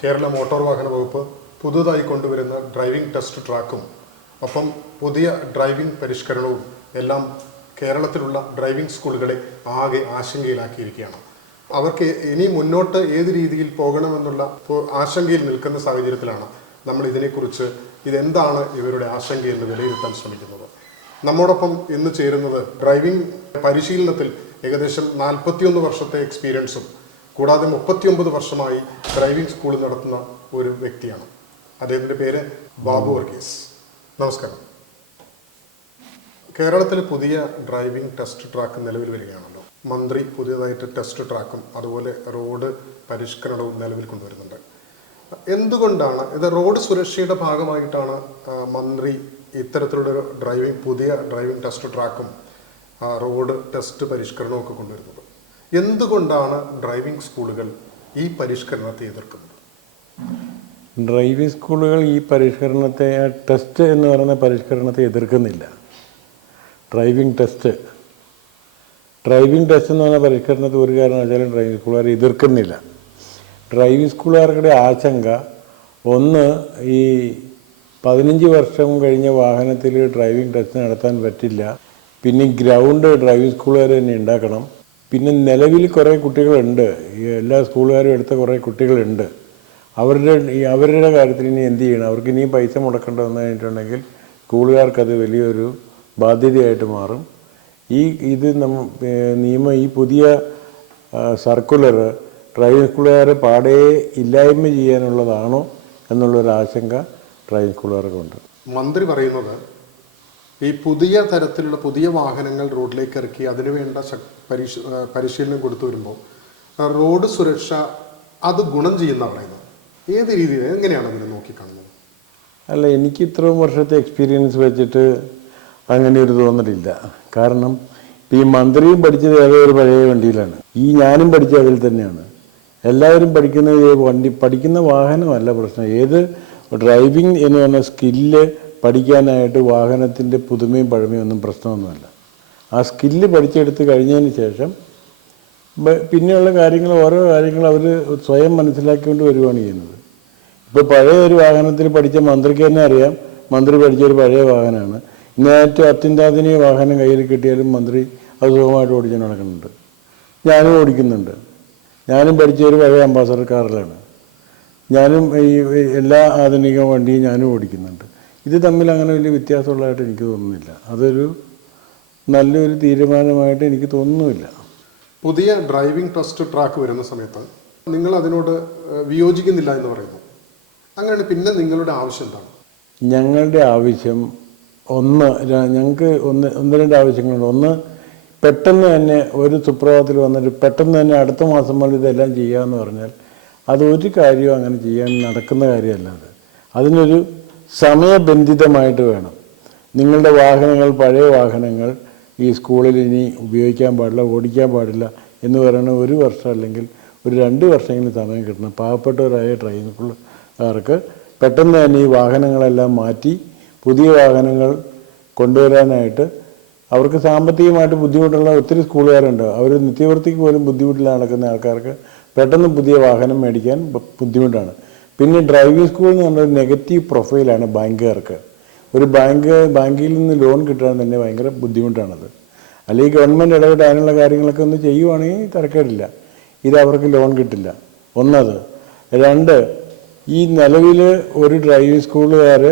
Kerala motor വാഹന വകുപ്പ് പുതുതായി കൊണ്ടുവരുന്ന ഡ്രൈവിംഗ് ടെസ്റ്റ് ട്രാക്കും ഒപ്പം പുതിയ ഡ്രൈവിംഗ് പരിഷ്കരണവും എല്ലാം കേരളത്തിലുള്ള ഡ്രൈവിംഗ് സ്കൂളുകളെ ആകെ ആശങ്കയിലാക്കിയിരിക്കുകയാണ്. അവർക്ക് ഇനി മുന്നോട്ട് ഏത് രീതിയിൽ പോകണമെന്നുള്ള ആശങ്കയിൽ നിൽക്കുന്ന സാഹചര്യത്തിലാണ് നമ്മൾ ഇതിനെക്കുറിച്ച് ഇതെന്താണ് ഇവരുടെ ആശങ്കയെന്ന് വിലയിരുത്താൻ ശ്രമിക്കുന്നത്. നമ്മോടൊപ്പം ഇന്ന് ചേരുന്നത് ഡ്രൈവിംഗ് പരിശീലനത്തിൽ ഏകദേശം 41 വർഷത്തെ എക്സ്പീരിയൻസും കൂടാതെ 39 വർഷമായി ഡ്രൈവിംഗ് സ്കൂൾ നടത്തുന്ന ഒരു വ്യക്തിയാണ്. അദ്ദേഹത്തിൻ്റെ പേര് ബാബു വർഗീസ്. നമസ്കാരം. കേരളത്തിൽ പുതിയ ഡ്രൈവിംഗ് ടെസ്റ്റ് ട്രാക്ക് നിലവിൽ വരികയാണല്ലോ. മന്ത്രി പുതിയതായിട്ട് ടെസ്റ്റ് ട്രാക്കും അതുപോലെ റോഡ് പരിഷ്കരണവും നിലവിൽ കൊണ്ടുവരുന്നുണ്ട്. എന്തുകൊണ്ടാണ് ഇത് റോഡ് സുരക്ഷയുടെ ഭാഗമായിട്ടാണ് മന്ത്രി ഇത്തരത്തിലുള്ളൊരു പുതിയ ഡ്രൈവിംഗ് ടെസ്റ്റ് ട്രാക്കും റോഡ് ടെസ്റ്റ് പരിഷ്കരണവും ഒക്കെ കൊണ്ടുവരുന്നത്? എന്തുകൊണ്ടാണ് ഡ്രൈവിംഗ് സ്കൂളുകൾ ഈ പരിഷ്കരണത്തെ എതിർക്കുന്നത്? ഡ്രൈവിംഗ് സ്കൂളുകൾ ഈ പരിഷ്കരണത്തെ, ടെസ്റ്റ് എന്ന് പറയുന്ന പരിഷ്കരണത്തെ എതിർക്കുന്നില്ല. ഡ്രൈവിംഗ് ടെസ്റ്റ് എന്ന് പറഞ്ഞ പരിഷ്കരണത്തെ ഒരു കാരണവശാലും ഡ്രൈവിംഗ് സ്കൂളുകാർ എതിർക്കുന്നില്ല. ഡ്രൈവിംഗ് സ്കൂളുകാരുടെ ആശങ്ക, ഒന്ന്, ഈ 15 വർഷം കഴിഞ്ഞ വാഹനത്തിൽ ഡ്രൈവിംഗ് ടെസ്റ്റ് നടത്താൻ പറ്റില്ല, പിന്നെ ഗ്രൗണ്ട് ഡ്രൈവിംഗ് സ്കൂളുകാർ തന്നെ ഉണ്ടാക്കണം, പിന്നെ നിലവിൽ കുറേ കുട്ടികളുണ്ട്, എല്ലാ സ്കൂളുകാരും എടുത്ത കുറേ കുട്ടികളുണ്ട്, അവരുടെ കാര്യത്തിൽ ഇനി എന്ത് ചെയ്യണം, അവർക്ക് ഇനിയും പൈസ മുടക്കേണ്ടി വന്നു കഴിഞ്ഞിട്ടുണ്ടെങ്കിൽ സ്കൂളുകാർക്കത് വലിയൊരു ബാധ്യതയായിട്ട് മാറും. ഈ പുതിയ സർക്കുലർ ഡ്രൈവിംഗ് സ്കൂളുകാരെ പാടെ ഇല്ലായ്മ ചെയ്യാനുള്ളതാണോ എന്നുള്ളൊരാശങ്ക ഡ്രൈവിംഗ് സ്കൂളുകാർക്കുണ്ട്. മന്ത്രി പറയുന്നത് ഈ പുതിയ തരത്തിലുള്ള പുതിയ വാഹനങ്ങൾ റോഡിലേക്ക് ഇറക്കി അതിനുവേണ്ട പരിശീലനം കൊടുത്തു വരുമ്പോൾ റോഡ് സുരക്ഷ അത് ഗുണം ചെയ്യുന്ന പറയുന്നത് ഏത് രീതിയിൽ, എങ്ങനെയാണ് അതിനെ നോക്കിക്കാണുന്നത്? അല്ല, എനിക്ക് ഇത്രയും വർഷത്തെ എക്സ്പീരിയൻസ് വെച്ചിട്ട് അങ്ങനെ ഒരു തോന്നലില്ല. കാരണം ഈ മന്ത്രിയും പഠിച്ചത് ഏതോ ഒരു പഴയ വണ്ടിയിലാണ്, ഞാനും പഠിച്ചത് അതിൽ തന്നെയാണ്. എല്ലാവരും പഠിക്കുന്ന വാഹനമല്ല പ്രശ്നം. ഏത് ഡ്രൈവിംഗ് എന്ന് പറഞ്ഞ സ്കില്ല് പഠിക്കാനായിട്ട് വാഹനത്തിൻ്റെ പുതുമയും പഴമയും ഒന്നും പ്രശ്നമൊന്നുമല്ല. ആ സ്കില്ല് പഠിച്ചെടുത്ത് കഴിഞ്ഞതിന് ശേഷം പിന്നെയുള്ള കാര്യങ്ങൾ, ഓരോ കാര്യങ്ങൾ അവർ സ്വയം മനസ്സിലാക്കിക്കൊണ്ട് വരികയാണ് ചെയ്യുന്നത്. ഇപ്പോൾ പഴയ ഒരു വാഹനത്തിൽ പഠിച്ച മന്ത്രിക്ക് തന്നെ അറിയാം, മന്ത്രി പഠിച്ചൊരു പഴയ വാഹനമാണ്. ഏറ്റവും അത്യന്താധുനിക വാഹനം കയ്യിൽ കിട്ടിയാലും മന്ത്രി അത് സുഖമായിട്ട് ഓടിച്ച് നടക്കുന്നുണ്ട്. ഞാനും ഓടിക്കുന്നുണ്ട്. ഞാനും പഠിച്ചൊരു പഴയ അംബാസഡർ കാറിലാണ്. ഞാനും ഈ എല്ലാ ആധുനിക വണ്ടിയും ഞാനും ഓടിക്കുന്നുണ്ട്. ഇത് തമ്മിൽ അങ്ങനെ വലിയ വ്യത്യാസമുള്ളതായിട്ട് എനിക്ക് തോന്നുന്നില്ല. അതൊരു നല്ലൊരു തീരുമാനമായിട്ട് എനിക്ക് തോന്നുന്നില്ല. പുതിയ ഡ്രൈവിംഗ് ടെസ്റ്റ് ട്രാക്ക് വരുന്ന സമയത്ത് നിങ്ങൾ അതിനോട് വിയോജിക്കുന്നില്ല എന്ന് പറയുന്നു. അങ്ങനെ പിന്നെ നിങ്ങളുടെ ആവശ്യം എന്താണ്? ഞങ്ങളുടെ ആവശ്യം ഞങ്ങൾക്ക് ഒന്ന് രണ്ട് ആവശ്യങ്ങളുണ്ട്. ഒന്ന്, പെട്ടെന്ന് തന്നെ ഒരു സുപ്രഭാതത്തിൽ വന്നിട്ട് പെട്ടെന്ന് തന്നെ അടുത്ത മാസം മുതൽ ഇതെല്ലാം ചെയ്യാമെന്ന് പറഞ്ഞാൽ അതൊരു കാര്യവും അങ്ങനെ ചെയ്യാൻ നടക്കുന്ന കാര്യമല്ല. അതിനൊരു സമയബന്ധിതമായിട്ട് വേണം. നിങ്ങളുടെ വാഹനങ്ങൾ, പഴയ വാഹനങ്ങൾ ഈ സ്കൂളിൽ ഇനി ഉപയോഗിക്കാൻ പാടില്ല, ഓടിക്കാൻ പാടില്ല എന്ന് പറയുന്ന 1 വർഷം അല്ലെങ്കിൽ ഒരു 2 വർഷമെങ്കിലും സമയം കിട്ടണം. പാവപ്പെട്ടവരായ ഡ്രൈവിംഗ് സ്കൂളുകാർക്ക് പെട്ടെന്ന് തന്നെ ഈ വാഹനങ്ങളെല്ലാം മാറ്റി പുതിയ വാഹനങ്ങൾ കൊണ്ടുവരാനായിട്ട്. അവർക്ക് സാമ്പത്തികമായിട്ട് ബുദ്ധിമുട്ടുള്ള ഒത്തിരി സ്കൂളുകാരുണ്ട്. അവർ നിത്യവൃത്തിക്ക് പോലും ബുദ്ധിമുട്ടിൽ നടക്കുന്ന ആൾക്കാർക്ക് പെട്ടെന്ന് പുതിയ വാഹനം മേടിക്കാൻ ബുദ്ധിമുട്ടാണ്. പിന്നെ ഡ്രൈവിംഗ് സ്കൂൾ എന്ന് പറഞ്ഞൊരു നെഗറ്റീവ് പ്രൊഫൈലാണ് ബാങ്കുകാർക്ക്. ഒരു ബാങ്കിൽ നിന്ന് ലോൺ കിട്ടാൻ തന്നെ ഭയങ്കര ബുദ്ധിമുട്ടാണത്. അല്ലെങ്കിൽ ഗവൺമെൻറ് ഇടപെട്ട് അതിനുള്ള കാര്യങ്ങളൊക്കെ ഒന്ന് ചെയ്യുവാണെങ്കിൽ തിരക്കേടില്ല. ഇത് അവർക്ക് ലോൺ കിട്ടില്ല. ഒന്നത്. 2, ഈ നിലവിൽ ഒരു ഡ്രൈവിംഗ് സ്കൂളുകാർ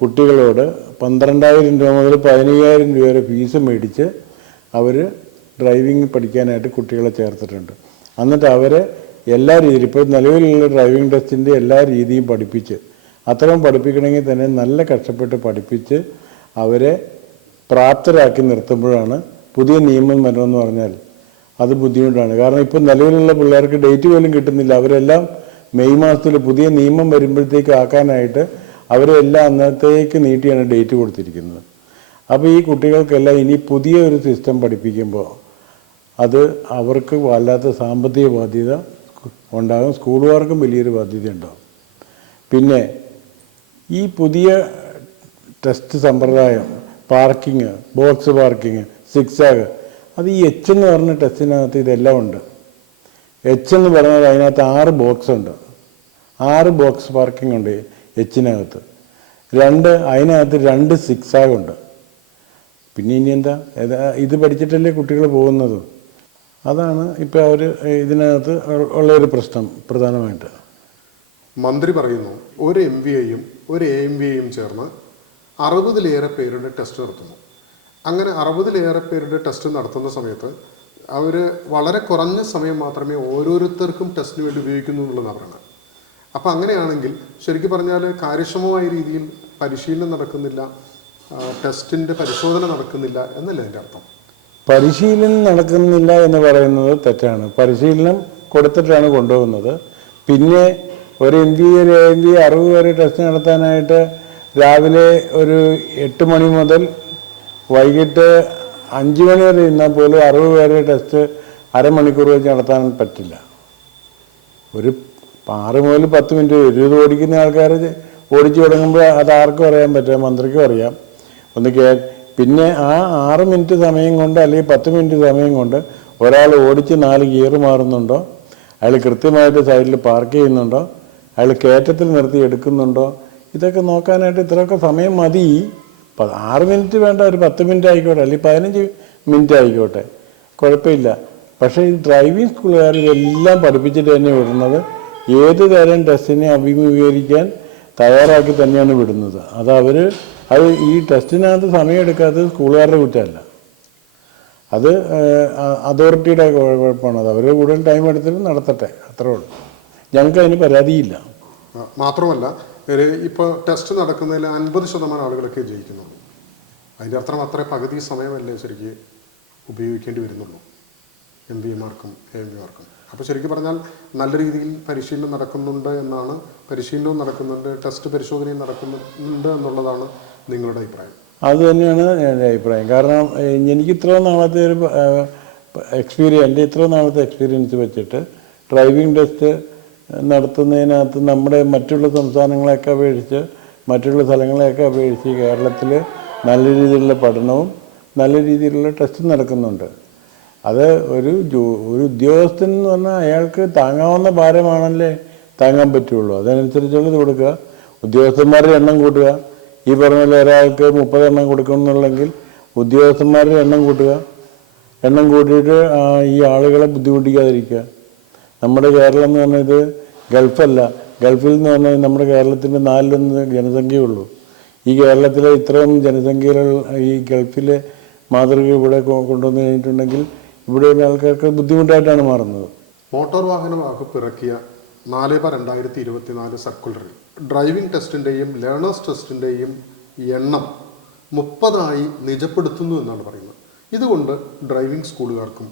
കുട്ടികളോട് 12,000 രൂപ മുതൽ 15,000 രൂപ വരെ ഫീസ് മേടിച്ച് അവർ ഡ്രൈവിംഗ് പഠിക്കാനായിട്ട് കുട്ടികളെ ചേർത്തിട്ടുണ്ട്. എന്നിട്ട് അവരെ എല്ലാ രീതിയിലും, ഇപ്പോൾ നിലവിലുള്ള ഡ്രൈവിംഗ് ടെസ്റ്റിൻ്റെ എല്ലാ രീതിയും പഠിപ്പിച്ച്, അത്രയും പഠിപ്പിക്കണമെങ്കിൽ തന്നെ നല്ല കഷ്ടപ്പെട്ട് പഠിപ്പിച്ച് അവരെ പ്രാപ്തരാക്കി നിർത്തുമ്പോഴാണ് പുതിയ നിയമം വരണമെന്ന് പറഞ്ഞാൽ അത് ബുദ്ധിമുട്ടാണ്. കാരണം ഇപ്പോൾ നിലവിലുള്ള പിള്ളേർക്ക് ഡേറ്റ് പോലും കിട്ടുന്നില്ല. അവരെല്ലാം മെയ് മാസത്തിൽ പുതിയ നിയമം വരുമ്പോഴത്തേക്ക് ആക്കാനായിട്ട് അവരെല്ലാം അന്നത്തേക്ക് നീട്ടിയാണ് ഡേറ്റ് കൊടുത്തിരിക്കുന്നത്. അപ്പോൾ ഈ കുട്ടികൾക്കെല്ലാം ഇനി പുതിയ ഒരു സിസ്റ്റം പഠിപ്പിക്കുമ്പോൾ അത് അവർക്ക് വല്ലാത്ത സാമ്പത്തിക ബാധ്യത ഉണ്ടാകും. സ്കൂളുകാർക്കും വലിയൊരു ബാധ്യത ഉണ്ടാകും. പിന്നെ ഈ പുതിയ ടെസ്റ്റ് സമ്പ്രദായം, പാർക്കിങ്, ബോക്സ് പാർക്കിങ്, സിക്സാഗ്, അത് ഈ H എന്ന് പറഞ്ഞ ടെസ്റ്റിനകത്ത് ഇതെല്ലാം ഉണ്ട്. H എന്ന് പറഞ്ഞാൽ അതിനകത്ത് 6 ബോക്സ് ഉണ്ട്. 6 ബോക്സ് പാർക്കിംഗ് ഉണ്ട് എച്ചിനകത്ത്, അതിനകത്ത് 2 സിക്സാഗുണ്ട്. പിന്നെ ഇനി എന്താ, ഇത് പഠിച്ചിട്ടല്ലേ കുട്ടികൾ പോകുന്നത്. അതാണ് ഇപ്പോൾ അവർ ഇതിനകത്ത് ഉള്ളൊരു പ്രശ്നം പ്രധാനമായിട്ട്. മന്ത്രി പറയുന്നു ഒരു MBAയും ഒരു AMBAയും ചേർന്ന് 60-ലേറെ പേരുടെ ടെസ്റ്റ് നടത്തുന്നു. അങ്ങനെ 60-ലേറെ പേരുടെ ടെസ്റ്റ് നടത്തുന്ന സമയത്ത് അവർ വളരെ കുറഞ്ഞ സമയം മാത്രമേ ഓരോരുത്തർക്കും ടെസ്റ്റിന് വേണ്ടി ഉപയോഗിക്കുന്നു എന്നുള്ളതാണ് പറയുന്നത്. അപ്പോൾ അങ്ങനെയാണെങ്കിൽ ശരിക്കും പറഞ്ഞാൽ കാര്യക്ഷമമായ രീതിയിൽ പരിശീലനം നടക്കുന്നില്ല, ടെസ്റ്റിൻ്റെ പരിശോധന നടക്കുന്നില്ല എന്നല്ലേ അതിൻ്റെ അർത്ഥം? പരിശീലനം നടക്കുന്നില്ല എന്ന് പറയുന്നത് തെറ്റാണ്. പരിശീലനം കൊടുത്തിട്ടാണ് കൊണ്ടുപോകുന്നത്. പിന്നെ ഒരു MBA ഒരു AMBA 60 പേര് ടെസ്റ്റ് നടത്താനായിട്ട് രാവിലെ ഒരു 8 മണി മുതൽ വൈകിട്ട് 5 മണി വരെ ഇരുന്നാൽ പോലും 60 പേരെ ടെസ്റ്റ് അരമണിക്കൂർ വെച്ച് നടത്താൻ പറ്റില്ല. ഒരു 6 മുതൽ 10 മിനിറ്റ് 20 ഓടിക്കുന്ന ആൾക്കാർ ഓടിച്ചു തുടങ്ങുമ്പോൾ അത് ആർക്കും അറിയാൻ പറ്റും, മന്ത്രിക്കും അറിയാം. പിന്നെ ആ 6 മിനിറ്റ് സമയം കൊണ്ട് അല്ലെങ്കിൽ 10 മിനിറ്റ് സമയം കൊണ്ട് ഒരാൾ ഓടിച്ച് 4 ഗിയർ മാറുന്നുണ്ടോ, അയാൾ കൃത്യമായിട്ട് സൈഡിൽ പാർക്ക് ചെയ്യുന്നുണ്ടോ, അയാൾ കയറ്റത്തിൽ നിർത്തി എടുക്കുന്നുണ്ടോ, ഇതൊക്കെ നോക്കാനായിട്ട് ഇത്രയൊക്കെ സമയം മതി. 6 മിനിറ്റ് വേണ്ട, ഒരു 10 മിനിറ്റ് ആയിക്കോട്ടെ, അല്ലെങ്കിൽ 15 മിനിറ്റ് ആയിക്കോട്ടെ, കുഴപ്പമില്ല. പക്ഷേ ഈ ഡ്രൈവിംഗ് സ്കൂളുകാർ ഇതെല്ലാം പഠിപ്പിച്ചിട്ട് തന്നെ വിടുന്നത്. ഏത് തരം ടെസ്റ്റിനെ അഭിമുഖീകരിക്കാൻ തയ്യാറാക്കി തന്നെയാണ് വിടുന്നത്. അത് ഈ ടെസ്റ്റിനകത്ത് സമയമെടുക്കാത്തത് സ്കൂളുകാരുടെ കുറ്റമല്ല, അത് അതോറിറ്റിയുടെ കുഴപ്പമാണ്. അത് അവർ കൂടുതൽ ടൈം എടുത്തിട്ട് നടത്തട്ടെ, അത്രേ ഉള്ളൂ. ഞങ്ങൾക്ക് അതിന് പരാതിയില്ല. മാത്രമല്ല ഇപ്പോൾ ടെസ്റ്റ് നടക്കുന്നതിൽ 50% ആളുകളൊക്കെ ജയിക്കുന്നുള്ളൂ. അതിൻ്റെ അർത്ഥം പകുതി സമയമല്ലേ ശരിക്ക് ഉപയോഗിക്കേണ്ടി വരുന്നുള്ളൂ MBAമാർക്കും AMBAമാർക്കും. അപ്പോൾ ശരിക്കും പറഞ്ഞാൽ നല്ല രീതിയിൽ പരിശീലനം നടക്കുന്നുണ്ട് എന്നാണ്, പരിശീലനവും നടക്കുന്നുണ്ട്, ടെസ്റ്റ് പരിശോധനയും നടക്കുന്നുണ്ട് എന്നുള്ളതാണ് നിങ്ങളുടെ അഭിപ്രായം? അത് തന്നെയാണ് എൻ്റെ അഭിപ്രായം. കാരണം എനിക്ക് ഇത്ര നാളത്തെ ഒരു എൻ്റെ ഇത്ര നാളത്തെ എക്സ്പീരിയൻസ് വെച്ചിട്ട് ഡ്രൈവിംഗ് ടെസ്റ്റ് നടത്തുന്നതിനകത്ത് നമ്മുടെ മറ്റുള്ള സംസ്ഥാനങ്ങളെയൊക്കെ അപേക്ഷിച്ച്, മറ്റുള്ള സ്ഥലങ്ങളെയൊക്കെ അപേക്ഷിച്ച് കേരളത്തിൽ നല്ല രീതിയിലുള്ള പഠനവും നല്ല രീതിയിലുള്ള ടെസ്റ്റും നടക്കുന്നുണ്ട്. അത് ഒരു ഉദ്യോഗസ്ഥൻ എന്ന് പറഞ്ഞാൽ അയാൾക്ക് താങ്ങാവുന്ന ഭാരമാണല്ലേ താങ്ങാൻ പറ്റുള്ളൂ. അതനുസരിച്ചുള്ളത് കൊടുക്കുക, ഉദ്യോഗസ്ഥന്മാരുടെ എണ്ണം കൂട്ടുക. ഈ പറഞ്ഞ പോലെ ഒരാൾക്ക് 30 എണ്ണം കൊടുക്കണമെന്നുണ്ടെങ്കിൽ ഉദ്യോഗസ്ഥന്മാരുടെ എണ്ണം കൂട്ടുക, എണ്ണം കൂട്ടിയിട്ട് ഈ ആളുകളെ ബുദ്ധിമുട്ടിക്കാതിരിക്കുക. നമ്മുടെ കേരളം എന്ന് പറഞ്ഞാൽ ഇത് ഗൾഫല്ല. ഗൾഫിൽ എന്ന് പറഞ്ഞാൽ നമ്മുടെ കേരളത്തിൻ്റെ 4-1 ജനസംഖ്യയുള്ളൂ. ഈ കേരളത്തിലെ ഇത്രയും ജനസംഖ്യകൾ ഈ ഗൾഫിലെ മാതൃക ഇവിടെ കൊണ്ടുവന്നു കഴിഞ്ഞിട്ടുണ്ടെങ്കിൽ ഇവിടെയുള്ള ആൾക്കാർക്ക് ബുദ്ധിമുട്ടായിട്ടാണ് മാറുന്നത്. മോട്ടോർ വാഹന വകുപ്പ് ഇറക്കിയ 4/2024 സർക്കുലറിൽ ഡ്രൈവിംഗ് ടെസ്റ്റിൻ്റെയും ലേണേഴ്സ് ടെസ്റ്റിൻ്റെയും എണ്ണം 30 നിജപ്പെടുത്തുന്നു എന്നാണ് പറയുന്നത്. ഇതുകൊണ്ട് ഡ്രൈവിംഗ് സ്കൂളുകാർക്കും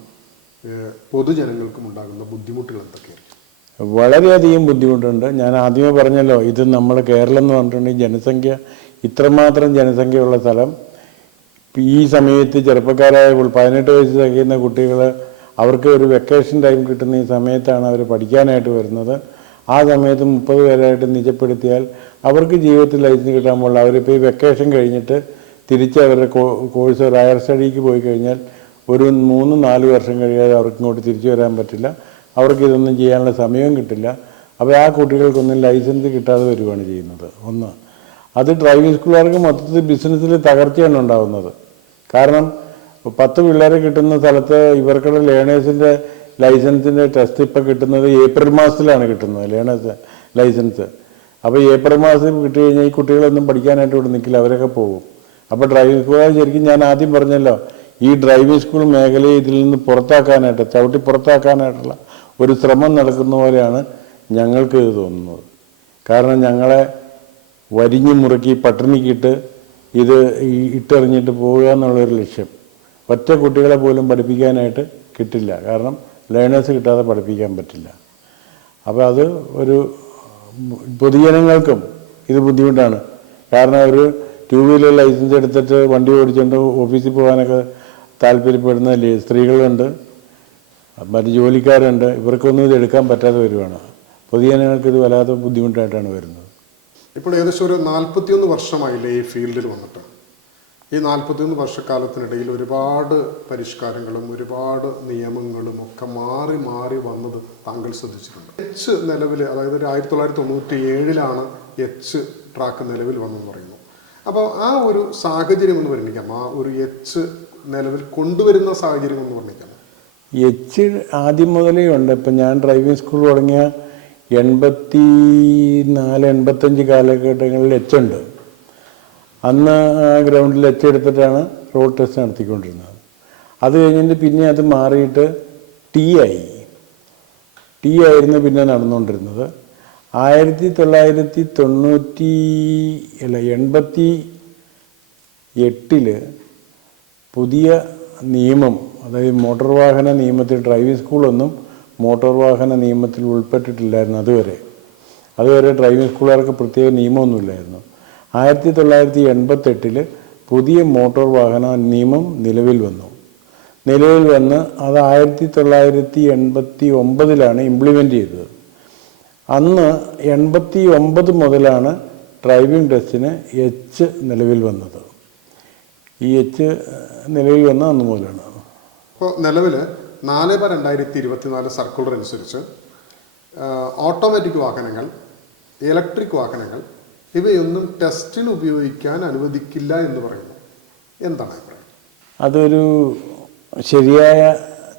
പൊതുജനങ്ങൾക്കും ഉണ്ടാകുന്ന ബുദ്ധിമുട്ടുകൾ എന്തൊക്കെയാണ്? വളരെയധികം ബുദ്ധിമുട്ടുണ്ട്. ഞാൻ ആദ്യമേ പറഞ്ഞല്ലോ, ഇത് നമ്മുടെ കേരളം എന്ന് പറഞ്ഞിട്ടുണ്ടെങ്കിൽ ജനസംഖ്യ, ഇത്രമാത്രം ജനസംഖ്യയുള്ള സ്ഥലം. ഈ സമയത്ത് ചെറുപ്പക്കാരായ 18 വയസ്സ് തികയുന്ന കുട്ടികൾ, അവർക്ക് ഒരു വെക്കേഷൻ ടൈം കിട്ടുന്ന ഈ സമയത്താണ് അവർ പഠിക്കാനായിട്ട് വരുന്നത്. ആ സമയത്ത് 30 പേരായിട്ട് നിജപ്പെടുത്തിയാൽ അവർക്ക് ജീവിതത്തിൽ ലൈസൻസ് കിട്ടാൻ പോലുള്ള, അവരിപ്പോൾ ഈ വെക്കേഷൻ കഴിഞ്ഞിട്ട് തിരിച്ച് അവരുടെ കോഴ്സ് ഒരു ഹയർ സ്റ്റഡിക്ക് പോയി കഴിഞ്ഞാൽ ഒരു 3-4 വർഷം കഴിയാതെ അവർക്ക് ഇങ്ങോട്ട് തിരിച്ചു വരാൻ പറ്റില്ല. അവർക്ക് ഇതൊന്നും ചെയ്യാനുള്ള സമയവും കിട്ടില്ല. അപ്പോൾ ആ കുട്ടികൾക്കൊന്നും ലൈസൻസ് കിട്ടാതെ വരികയാണ് ചെയ്യുന്നത്. ഒന്ന്, അത് ഡ്രൈവിംഗ് സ്കൂളുകാർക്ക് മൊത്തത്തിൽ ബിസിനസ്സിൽ തകർച്ചയാണ് ഉണ്ടാകുന്നത്. കാരണം 10 പിള്ളേരെ കിട്ടുന്ന സ്ഥലത്ത് ഇവർക്കുള്ള ലേണേഴ്സിൻ്റെ ലൈസൻസിൻ്റെ ടെസ്റ്റ് ഇപ്പോൾ കിട്ടുന്നത് ഏപ്രിൽ മാസത്തിലാണ് കിട്ടുന്നത്, ലേണേഴ്സ് ലൈസൻസ്. അപ്പോൾ ഏപ്രിൽ മാസത്തിൽ കിട്ടി കഴിഞ്ഞാൽ ഈ കുട്ടികളൊന്നും പഠിക്കാനായിട്ട് ഇവിടെ നിൽക്കില്ല, അവരൊക്കെ പോകും. അപ്പോൾ ഡ്രൈവിംഗ് സ്കൂളുകാർ ശരിക്കും ഞാൻ ആദ്യം പറഞ്ഞല്ലോ, ഈ ഡ്രൈവിംഗ് സ്കൂൾ മേഖലയെ ഇതിൽ നിന്ന് പുറത്താക്കാനായിട്ട്, ചവിട്ടി പുറത്താക്കാനായിട്ടുള്ള ഒരു ശ്രമം നടക്കുന്ന പോലെയാണ് ഞങ്ങൾക്ക് ഇത് തോന്നുന്നത്. കാരണം ഞങ്ങളെ വരിഞ്ഞു മുറുക്കി പട്ടിണിക്കിട്ട് ഇത് ഇട്ടെറിഞ്ഞിട്ട് പോവുക എന്നുള്ളൊരു ലക്ഷ്യം. ഒറ്റ കുട്ടികളെ പോലും പഠിപ്പിക്കാനായിട്ട് കിട്ടില്ല. കാരണം ലേണേഴ്സ് കിട്ടാതെ പഠിപ്പിക്കാൻ പറ്റില്ല. അപ്പോൾ അത് ഒരു പൊതുജനങ്ങൾക്കും ഇത് ബുദ്ധിമുട്ടാണ്. കാരണം ഒരു 2 വീലർ ലൈസൻസ് എടുത്തിട്ട് വണ്ടി ഓടിച്ചുകൊണ്ട് ഓഫീസിൽ പോകാനൊക്കെ താല്പര്യപ്പെടുന്ന സ്ത്രീകളുണ്ട്, മറ്റ് ജോലിക്കാരുണ്ട്. ഇവർക്കൊന്നും ഇത് എടുക്കാൻ പറ്റാതെ വരുവാണ്. പൊതുജനങ്ങൾക്ക് ഇത് വല്ലാത്ത ബുദ്ധിമുട്ടായിട്ടാണ് വരുന്നത്. ഇപ്പോൾ ഏകദേശം ഒരു 41 വർഷമായില്ലേ ഈ ഫീൽഡിൽ വന്നിട്ട്. ഈ 41 വർഷക്കാലത്തിനിടയിൽ ഒരുപാട് പരിഷ്കാരങ്ങളും ഒരുപാട് നിയമങ്ങളും ഒക്കെ മാറി മാറി വന്നത് താങ്കൾ ശ്രദ്ധിച്ചിട്ടുണ്ട്. എച്ച് നിലവിൽ, അതായത് 1997 എച്ച് ട്രാക്ക് നിലവിൽ വന്നെന്ന് പറയുന്നു. അപ്പോൾ ആ ഒരു സാഹചര്യം എന്ന് പറഞ്ഞിരിക്കാം, ആ ഒരു എച്ച് നിലവിൽ കൊണ്ടുവരുന്ന സാഹചര്യം എന്ന് പറഞ്ഞിരിക്കാം. എച്ച് ആദ്യം മുതലേ ഉണ്ട്. ഇപ്പം ഞാൻ ഡ്രൈവിംഗ് സ്കൂൾ തുടങ്ങിയ 84-85 കാലഘട്ടങ്ങളിൽ എച്ച് ഉണ്ട്. അന്ന് ഗ്രൗണ്ടിൽ എച്ച് എടുത്തിട്ടാണ് റോഡ് ടെസ്റ്റ് നടത്തിക്കൊണ്ടിരുന്നത്. അത് കഴിഞ്ഞിട്ട് പിന്നെ അത് മാറിയിട്ട് ടി ആയിരുന്നു പിന്നെ നടന്നുകൊണ്ടിരുന്നത്. 1988 പുതിയ നിയമം, അതായത് മോട്ടോർ വാഹന നിയമത്തിൽ, ഡ്രൈവിംഗ് സ്കൂളൊന്നും മോട്ടോർ വാഹന നിയമത്തിൽ ഉൾപ്പെട്ടിട്ടില്ലായിരുന്നു അതുവരെ ഡ്രൈവിംഗ് സ്കൂളുകാർക്ക് പ്രത്യേക നിയമമൊന്നുമില്ലായിരുന്നു. 1988 പുതിയ മോട്ടോർ വാഹന നിയമം നിലവിൽ വന്ന് അത് 1989 ഇംപ്ലിമെൻ്റ് ചെയ്തത്. അന്ന് 89 മുതലാണ് ഡ്രൈവിംഗ് ടെസ്റ്റിന് എച്ച് നിലവിൽ വന്നത്. ഈ എച്ച് നിലവിൽ വന്ന അന്ന് മുതലാണ്. ഇപ്പോൾ നിലവിൽ 4/2024 സർക്കുലർ അനുസരിച്ച് ഓട്ടോമാറ്റിക് വാഹനങ്ങൾ, ഇലക്ട്രിക് വാഹനങ്ങൾ ഇവയൊന്നും ടെസ്റ്റിന് ഉപയോഗിക്കാൻ അനുവദിക്കില്ല എന്ന് പറയുന്നു. എന്താണ് അഭിപ്രായം? അതൊരു ശരിയായ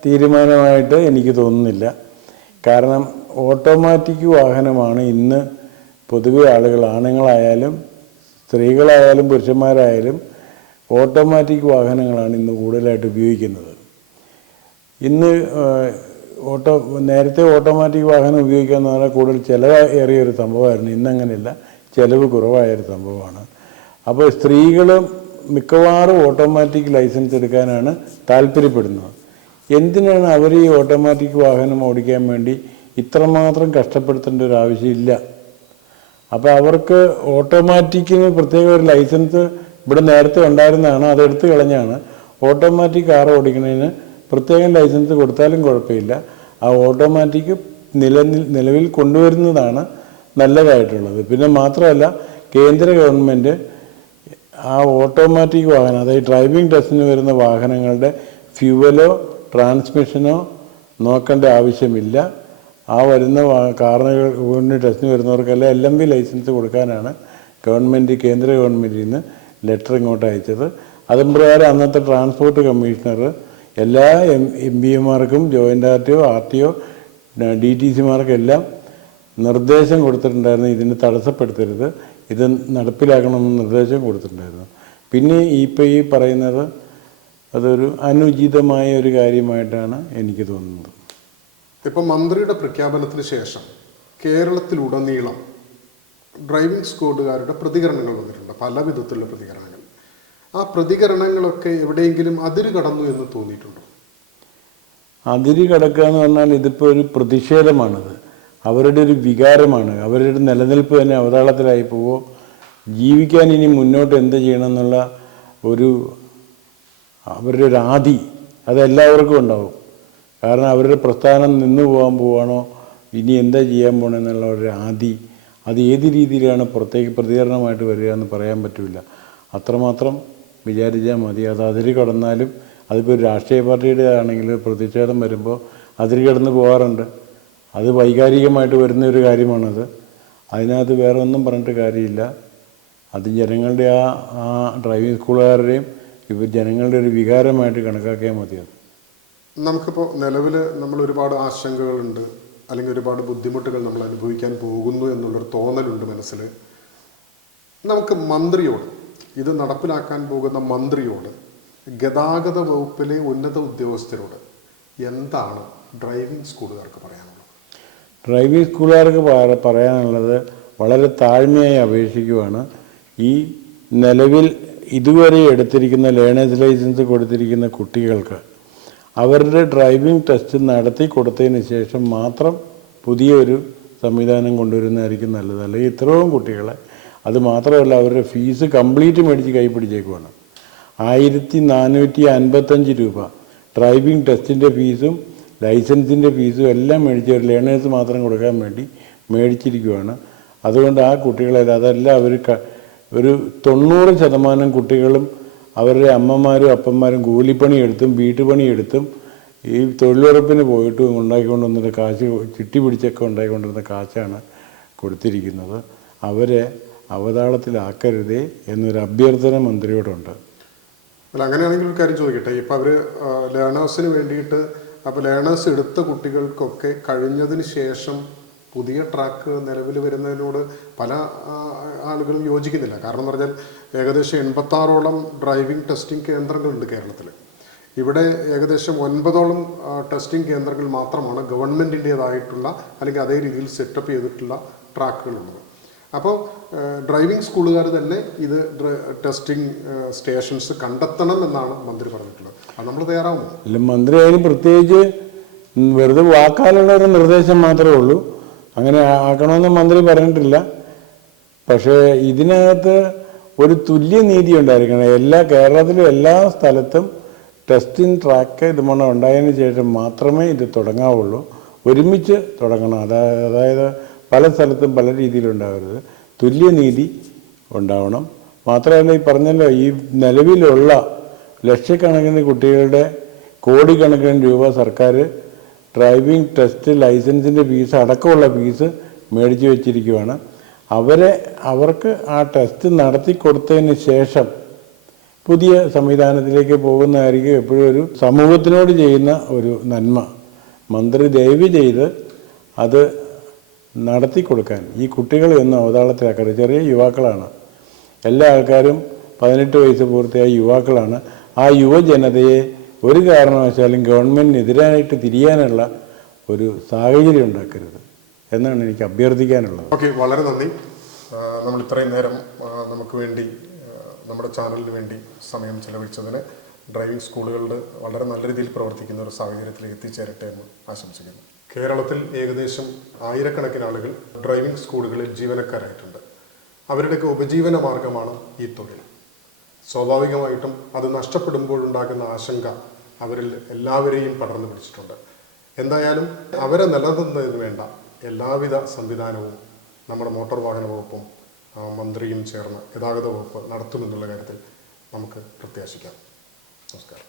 തീരുമാനമായിട്ട് എനിക്ക് തോന്നുന്നില്ല. കാരണം ഓട്ടോമാറ്റിക് വാഹനമാണ് ഇന്ന് പൊതുവെ ആളുകൾ, ആണുങ്ങളായാലും സ്ത്രീകളായാലും പുരുഷന്മാരായാലും ഓട്ടോമാറ്റിക് വാഹനങ്ങളാണ് ഇന്ന് കൂടുതലായിട്ട് ഉപയോഗിക്കുന്നത്. ഇന്ന് നേരത്തെ ഓട്ടോമാറ്റിക് വാഹനം ഉപയോഗിക്കുക എന്ന് പറഞ്ഞാൽ കൂടുതൽ ചിലവേറിയൊരു സംഭവമായിരുന്നു. ഇന്നങ്ങനെയല്ല, ചിലവ് കുറവായൊരു സംഭവമാണ്. അപ്പോൾ സ്ത്രീകളും മിക്കവാറും ഓട്ടോമാറ്റിക് ലൈസൻസ് എടുക്കാനാണ് താല്പര്യപ്പെടുന്നത്. എന്തിനാണ് അവർ ഈ ഓട്ടോമാറ്റിക് വാഹനം ഓടിക്കാൻ വേണ്ടി ഇത്രമാത്രം കഷ്ടപ്പെടുത്തേണ്ട ഒരു ആവശ്യമില്ല. അപ്പോൾ അവർക്ക് ഓട്ടോമാറ്റിക്കിന് പ്രത്യേക ഒരു ലൈസൻസ് ഇവിടെ നേരത്തെ ഉണ്ടായിരുന്നതാണ്, അതെടുത്ത് കളഞ്ഞാണ്. ഓട്ടോമാറ്റിക് കാർ ഓടിക്കുന്നതിന് പ്രത്യേകം ലൈസൻസ് കൊടുത്താലും കുഴപ്പമില്ല. ആ ഓട്ടോമാറ്റിക് നിലവിൽ കൊണ്ടുവരുന്നതാണ് നല്ലതായിട്ടുള്ളത്. പിന്നെ മാത്രമല്ല, കേന്ദ്ര ഗവൺമെൻറ് ആ ഓട്ടോമാറ്റിക് വാഹനം, അതായത് ഡ്രൈവിംഗ് ടെസ്റ്റിന് വരുന്ന വാഹനങ്ങളുടെ ഫ്യൂവലോ ട്രാൻസ്മിഷനോ നോക്കേണ്ട ആവശ്യമില്ല. ആ വരുന്ന കാറിന് ടെസ്റ്റിന് വരുന്നവർക്കെല്ലാം LMV ലൈസൻസ് കൊടുക്കാനാണ് കേന്ദ്ര ഗവൺമെൻറ്റിൽ നിന്ന് ലെറ്റർ ഇങ്ങോട്ട് അയച്ചത്. അതും പ്രകാരം അന്നത്തെ ട്രാൻസ്പോർട്ട് കമ്മീഷണർ എല്ലാ MBAമാർക്കും, ജോയിൻ്റ് RTO DTCമാർക്കെല്ലാം നിർദ്ദേശം കൊടുത്തിട്ടുണ്ടായിരുന്നു, ഇതിന് തടസ്സപ്പെടുത്തരുത്, ഇത് നടപ്പിലാക്കണമെന്ന് നിർദ്ദേശം കൊടുത്തിട്ടുണ്ടായിരുന്നു. പിന്നെ ഇപ്പോൾ ഈ പറയുന്നത് അതൊരു അനുചിതമായ ഒരു കാര്യമായിട്ടാണ് എനിക്ക് തോന്നുന്നത്. ഇപ്പം മന്ത്രിയുടെ പ്രഖ്യാപനത്തിന് ശേഷം കേരളത്തിലുടനീളം ഡ്രൈവിംഗ് സ്ക്വാഡുകാരുടെ പ്രതികരണങ്ങൾ വന്നിട്ടുണ്ട്, പല വിധത്തിലുള്ള പ്രതികരണങ്ങൾ. ആ പ്രതികരണങ്ങളൊക്കെ എവിടെയെങ്കിലും അതിര് കടന്നു എന്ന് തോന്നിയിട്ടുണ്ടോ? അതിര് കടക്കുക എന്ന് പറഞ്ഞാൽ ഇതിപ്പോൾ ഒരു പ്രതിഷേധമാണത്, അവരുടെ ഒരു വികാരമാണ്. അവരുടെ നിലനിൽപ്പ് തന്നെ അവതാളത്തിലായി പോവോ, ജീവിക്കാൻ ഇനി മുന്നോട്ട് എന്ത് ചെയ്യണം എന്നുള്ള അവരുടെ ഒരു ആദി അതെല്ലാവർക്കും ഉണ്ടാവും. കാരണം അവരുടെ പ്രസ്ഥാനം നിന്നു പോകാൻ പോവാണോ, ഇനി എന്താ ചെയ്യാൻ പോകണമെന്നുള്ള ഒരു ആദി, അത് ഏത് രീതിയിലാണ് പുറത്തേക്ക് പ്രതികരണമായിട്ട് വരിക എന്ന് പറയാൻ പറ്റില്ല. അത്രമാത്രം വിചാരിച്ചാൽ മതി. അത് അതിര് കടന്നാലും, അതിപ്പോൾ ഒരു രാഷ്ട്രീയ പാർട്ടിയുടെ ആണെങ്കിൽ പ്രതിഷേധം വരുമ്പോൾ അതിര് കടന്ന് പോകാറുണ്ട്. അത് വൈകാരികമായിട്ട് വരുന്ന ഒരു കാര്യമാണത്. അതിനകത്ത് വേറെ ഒന്നും പറഞ്ഞിട്ട് കാര്യമില്ല. അത് ജനങ്ങളുടെ ആ ഡ്രൈവിംഗ് സ്കൂളുകാരുടെയും ജനങ്ങളുടെ ഒരു വികാരമായിട്ട് കണക്കാക്കിയാൽ മതി. അത് നമുക്കിപ്പോൾ നിലവിൽ നമ്മൾ ഒരുപാട് ആശങ്കകളുണ്ട്, അല്ലെങ്കിൽ ഒരുപാട് ബുദ്ധിമുട്ടുകൾ നമ്മൾ അനുഭവിക്കാൻ പോകുന്നു എന്നുള്ളൊരു തോന്നലുണ്ട് മനസ്സിൽ. നമുക്ക് മന്ത്രിയോട്, ഇത് നടപ്പിലാക്കാൻ പോകുന്ന മന്ത്രിയോട്, ഗതാഗത വകുപ്പിലെ ഉന്നത ഉദ്യോഗസ്ഥരോട് എന്താണ് ഡ്രൈവിംഗ് സ്കൂളുകാർക്ക് പറയാനുള്ളത്? ഡ്രൈവിംഗ് സ്കൂളുകാർക്ക് പറയാനുള്ളത് വളരെ താഴ്മയായി അപേക്ഷിക്കുകയാണ്. ഈ നിലവിൽ ഇതുവരെ എടുത്തിരിക്കുന്ന ലേണേഴ്സ് ലൈസൻസ് കൊടുത്തിരിക്കുന്ന കുട്ടികൾക്ക് അവരുടെ ഡ്രൈവിംഗ് ടെസ്റ്റ് നടത്തി കൊടുത്തതിന് ശേഷം മാത്രം പുതിയൊരു സംവിധാനം കൊണ്ടുവരുന്നതായിരിക്കും നല്ലത്. അല്ലെങ്കിൽ ഇത്രയും കുട്ടികളെ, അത് മാത്രമല്ല അവരുടെ ഫീസ് കംപ്ലീറ്റ് മേടിച്ച് കൈപ്പിടിച്ചേക്കുവാണ്. 1455 രൂപ ഡ്രൈവിംഗ് ടെസ്റ്റിൻ്റെ ഫീസും ലൈസൻസിൻ്റെ ഫീസും എല്ലാം മേടിച്ച് ഒരു ലേണേഴ്സ് മാത്രം കൊടുക്കാൻ വേണ്ടി മേടിച്ചിരിക്കുകയാണ്. അതുകൊണ്ട് ആ കുട്ടികളെ, അതെല്ലാം അവർ ഒരു 90% കുട്ടികളും അവരുടെ അമ്മമാരും അപ്പന്മാരും കൂലിപ്പണിയെടുത്തും വീട്ടുപണിയെടുത്തും ഈ തൊഴിലുറപ്പിന് പോയിട്ടും ഉണ്ടാക്കിക്കൊണ്ടുവന്നിട്ട് കാശ് ചിട്ടി പിടിച്ചൊക്കെ ഉണ്ടാക്കിക്കൊണ്ടിരുന്ന കാശാണ് കൊടുത്തിരിക്കുന്നത്. അവരെ അവതാളത്തിലാക്കരുതേ എന്നൊരു അഭ്യർത്ഥന മന്ത്രിയോടുണ്ട്. അല്ല, അങ്ങനെയാണെങ്കിൽ ഒരു കാര്യം ചോദിക്കട്ടെ. ഇപ്പം അവർ ലേണേഴ്സിന് വേണ്ടിയിട്ട്, അപ്പോൾ ലേണേഴ്സ് എടുത്ത കുട്ടികൾക്കൊക്കെ കഴിഞ്ഞതിന് ശേഷം പുതിയ ട്രാക്ക് നിലവിൽ വരുന്നതിനോട് പല ആളുകളും യോജിക്കുന്നില്ല. കാരണം എന്ന് പറഞ്ഞാൽ ഏകദേശം 86ഓളം ഡ്രൈവിംഗ് ടെസ്റ്റിംഗ് കേന്ദ്രങ്ങളുണ്ട് കേരളത്തിൽ. ഇവിടെ ഏകദേശം 9ഓളം ടെസ്റ്റിംഗ് കേന്ദ്രങ്ങൾ മാത്രമാണ് ഗവൺമെൻറ്റിൻ്റേതായിട്ടുള്ള അല്ലെങ്കിൽ അതേ രീതിയിൽ സെറ്റപ്പ് ചെയ്തിട്ടുള്ള ട്രാക്കുകളുള്ളത്. അപ്പോൾ ഡ്രൈവിംഗ് സ്കൂളുകാർ തന്നെ ഇത് ടെസ്റ്റിംഗ് സ്റ്റേഷൻസ് കണ്ടെത്തണം എന്നാണ് മന്ത്രി പറഞ്ഞിട്ടുള്ളത്. അത് നമ്മൾ തയ്യാറാവുമോ? അല്ല, മന്ത്രി അതിന് പ്രത്യേകിച്ച് വെറുതെ വാക്കാലുള്ള ഒരു നിർദ്ദേശം മാത്രമേ ഉള്ളൂ. അങ്ങനെ ആക്കണമെന്ന് മന്ത്രി പറഞ്ഞിട്ടില്ല. പക്ഷേ ഇതിനകത്ത് ഒരു തുല്യനീതി ഉണ്ടായിരിക്കണം. കേരളത്തിലും എല്ലാ സ്ഥലത്തും ടെസ്റ്റിംഗ് ട്രാക്ക് ഇതുപോലെ ഉണ്ടായതിന് ശേഷം മാത്രമേ ഇത് തുടങ്ങാവുള്ളൂ. ഒരുമിച്ച് തുടങ്ങണം. അതായത് പല സ്ഥലത്തും പല രീതിയിലുണ്ടാകരുത്. തുല്യനീതി ഉണ്ടാവണം. മാത്രമല്ല, ഈ പറഞ്ഞല്ലോ, ഈ നിലവിലുള്ള ലക്ഷക്കണക്കിന് കുട്ടികളുടെ കോടിക്കണക്കിന് രൂപ സർക്കാർ ഡ്രൈവിംഗ് ടെസ്റ്റ് ലൈസൻസിൻ്റെ ഫീസ് അടക്കമുള്ള ഫീസ് മേടിച്ച് വെച്ചിരിക്കുകയാണ്. അവർക്ക് ആ ടെസ്റ്റ് നടത്തി കൊടുത്തതിന് ശേഷം പുതിയ സംവിധാനത്തിലേക്ക് പോകുന്നതായിരിക്കും എപ്പോഴും ഒരു സമൂഹത്തിനോട് ചെയ്യുന്ന ഒരു നന്മ. മന്ത്രി ദയവ് ചെയ്ത് അത് നടത്തി കൊടുക്കാൻ ഈ കുട്ടികളെ ഒന്ന് അവതാളത്തിലാക്കരുത്. ചെറിയ യുവാക്കളാണ്. എല്ലാ ആൾക്കാരും 18 വയസ്സ് പൂർത്തിയായ യുവാക്കളാണ്. ആ യുവജനതയെ ഒരു കാരണവശാലും ഗവൺമെൻറ്റിനെതിരായിട്ട് തിരിയാനുള്ള ഒരു സാഹചര്യം ഉണ്ടാക്കരുത് എന്നാണ് എനിക്ക് അഭ്യർത്ഥിക്കാനുള്ളത്. ഓക്കെ, വളരെ നന്ദി. നമ്മൾ ഇത്രയും നേരം നമുക്ക് വേണ്ടി, നമ്മുടെ ചാനലിന് വേണ്ടി സമയം ചെലവഴിച്ചതിന്. ഡ്രൈവിംഗ് സ്കൂളുകളിൽ വളരെ നല്ല രീതിയിൽ പ്രവർത്തിക്കുന്ന ഒരു സാഹചര്യത്തിലേക്ക് എത്തിച്ചേരട്ടെ എന്ന് ആശംസിക്കുന്നു. കേരളത്തിൽ ഏകദേശം 1000കണക്കിന് ആളുകൾ ഡ്രൈവിംഗ് സ്കൂളുകളിൽ ജീവനക്കാരായിട്ടുണ്ട്. അവരുടെയൊക്കെ ഉപജീവന മാർഗമാണ് ഈ തൊഴിൽ. സ്വാഭാവികമായിട്ടും അത് നഷ്ടപ്പെടുമ്പോഴുണ്ടാകുന്ന ആശങ്ക അവരിൽ എല്ലാവരെയും പടർന്നു പിടിച്ചിട്ടുണ്ട്. എന്തായാലും അവരെ നിലനിർത്തുന്നതിന് വേണ്ട എല്ലാവിധ സംവിധാനവും നമ്മുടെ മോട്ടോർ വാഹന വകുപ്പും മന്ത്രിയും ചേർന്ന് ഗതാഗത വകുപ്പ് നടത്തുമെന്നുള്ള കാര്യത്തിൽ നമുക്ക് പ്രത്യാശിക്കാം. നമസ്കാരം.